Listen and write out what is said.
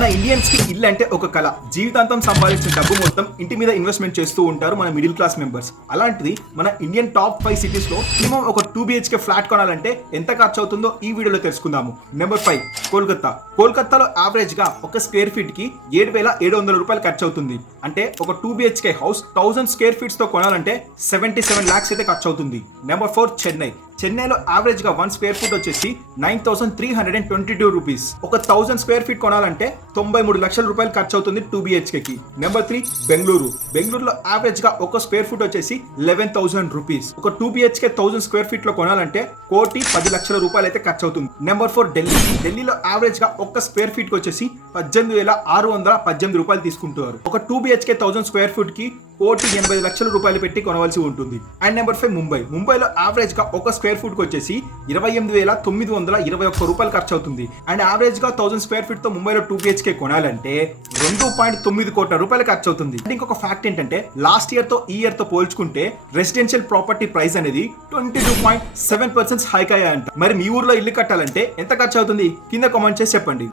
మన ఇండియన్స్ కి ఇల్లు అంటే ఒక కళ. జీవితాంతం సంపాదించిన డబ్బు మొత్తం ఇంటి మీద ఇన్వెస్ట్మెంట్ చేస్తూ ఉంటారు మన మిడిల్ క్లాస్ మెంబర్స్. అలాంటిది మన ఇండియన్ టాప్ 5 సిటీస్ లో మినిమం ఒక 2 BHK ఫ్లాట్ కొనాలంటే ఎంత ఖర్చు అవుతుందో ఈ వీడియోలో తెలుసుకుందాము. నెంబర్ 5 కోల్కతా. కోల్కతాలో యావరేజ్ గా ఒక స్క్వేర్ ఫీట్ కి 7,700 రూపాయలు ఖర్చు అవుతుంది. అంటే ఒక 2 BHK హౌస్ 1000 స్క్వేర్ ఫీట్స్ తో కొనాలంటే 77 lakhs అయితే ఖర్చు అవుతుంది. నెంబర్ 4 చెన్నై. చెన్నైలో యావరేజ్ గా 1 స్క్వేర్ ఫీట్ వచ్చేసి 9,322 రూపీస్. ఒక 1000 స్క్వేర్ ఫీట్ కొనాలంటే 93 లక్షల రూపాయలు ఖర్చు అవుతుంది 2 BHK కి. నెంబర్ 3 బెంగళూరు. బెంగళూరులో యావరేజ్ గా ఒక స్క్వేర్ ఫీట్ వచ్చేసి 11,000 రూపీస్. ఒక 2 BHK 1000 స్క్వేర్ ఫీట్ లో కొనాలంటే 1,10 లక్షల రూపాయలు అయితే ఖర్చు అవుతుంది. నెంబర్ 4 ఢిల్లీ. ఢిల్లీలో యావరేజ్ గా ఒక స్క్వేర్ ఫీట్ కి వచ్చేసి 18,618 రూపాయలు తీసుకుంటారు. ఒక 2 BHK 1000 స్క్వేర్ ఫీట్ కి 1,80 లక్షల రూపాయలు పెట్టి కొనవలసి ఉంటుంది. And number 5 Mumbai. ముంబైలో యావరేజ్ గా ఒక స్క్వేర్ ఫీట్ కి వచ్చేసి 28,921 రూపాయలు ఖర్చు అవుతుంది. అండ్ యావరేజ్ గా 1000 స్క్వేర్ ఫీట్ తో ముంబైలో 2 BHK కొనాలంటే 2.9 కోట్ల రూపాయలు ఖర్చు అవుతుంది. అండ్ ఇంకొక ఫ్యాక్ట్ ఏంటంటే లాస్ట్ ఇయర్ తో ఈ ఇయర్ తో పోల్చుకుంటే రెసిడెన్షియల్ ప్రాపర్టీ ప్రైస్ అనేది 22.7% హైక్ అయ్యాయంట. మరి మీ ఊర్లో ఇల్లు కట్టాలంటే ఎంత ఖర్చు అవుతుంది కింద కామెంట్ చేసి చెప్పండి.